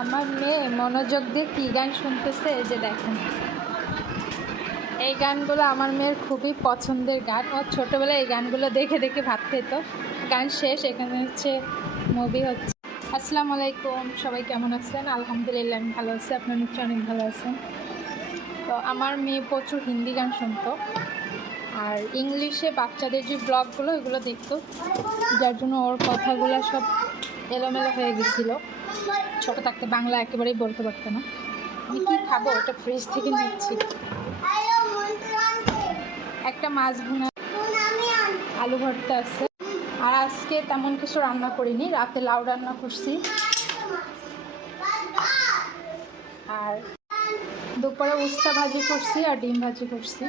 আমার মেয়ে মনোযোগ দিয়ে কী গান শুনতেছে, এই যে দেখেন। এই গানগুলো আমার মেয়ের খুবই পছন্দের গান। ও ছোটোবেলায় এই গানগুলো দেখে দেখে ভাত খেত। গান শেষ, এখানে হচ্ছে মুভি হচ্ছে। আসসালামু আলাইকুম, সবাই কেমন আছেন? আলহামদুলিল্লাহ, আমি ভালো আছি। আপনার নিশ্চয়ই অনেক ভালো আছেন। তো আমার মেয়ে প্রচুর হিন্দি গান শুনতো। আর ইংলিশে বাচ্চাদের যে ব্লগগুলো এগুলো দেখতো। যার জন্য ওর কথাগুলো সব এলোমেলো হয়ে গেছিল। ছোটো থাকতে বাংলা একেবারেই বলতে পারতো না। আমি কী খাব? ওটা ফ্রিজ থেকে নিচ্ছি। একটা মাছ ভুনা আলু ভর্তা আছে। আর আজকে তেমন কিছু রান্না করিনি। রাতে লাউ রান্না করছি। আর দুপুরে উস্তা ভাজি করছি আর ডিম ভাজি করছি।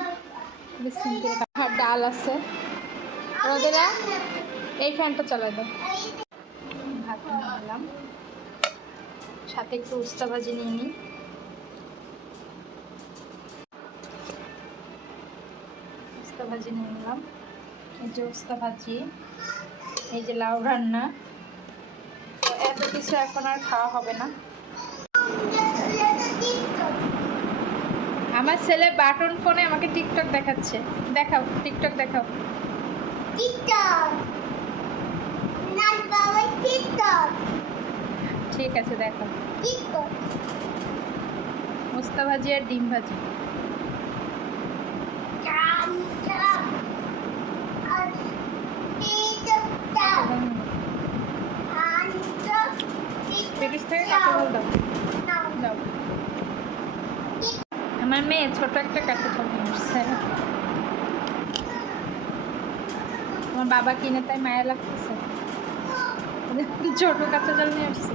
আর ডাল আছে। রোদেরা এই ফ্যানটা চালাই দাও। ভাত নিলাম সাথে একটু উস্তা ভাজি নিয়ে নিই। উস্তা ভাজি নিয়ে নিলাম। এই যে উস্তা ভাজি, এই যে লাউ রান্না। তো এত কিছু এখন আর খাওয়া হবে না। আমার ছেলে বাটন ফোনে আমাকে টিকটক দেখাচ্ছে। দেখাও, টিকটক দেখাও। ঠিক আছে দেখাও মুস্তা ভাজি আর ডিম ভাজি। আমার মেয়ে ছোট একটা জল নিয়ে আসছে। আমার বাবা কিনে তাই মায়া লাগতেছে। ছোট কাঁচা জল নিয়ে আসছি।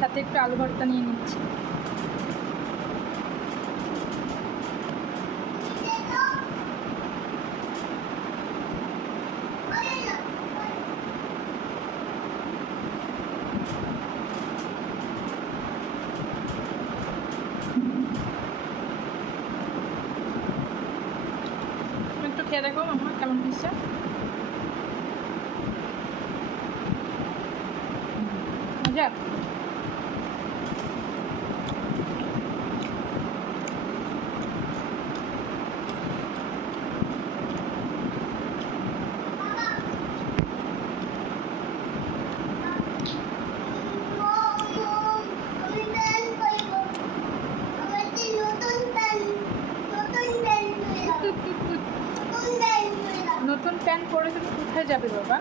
সাথে একটু আলু ভর্তা নিয়ে নিচ্ছি একটু খেয়ে দেখো মামা কেমন হয়েছে? মজা প্যান্ট তো কোথায় যাবে বাবা?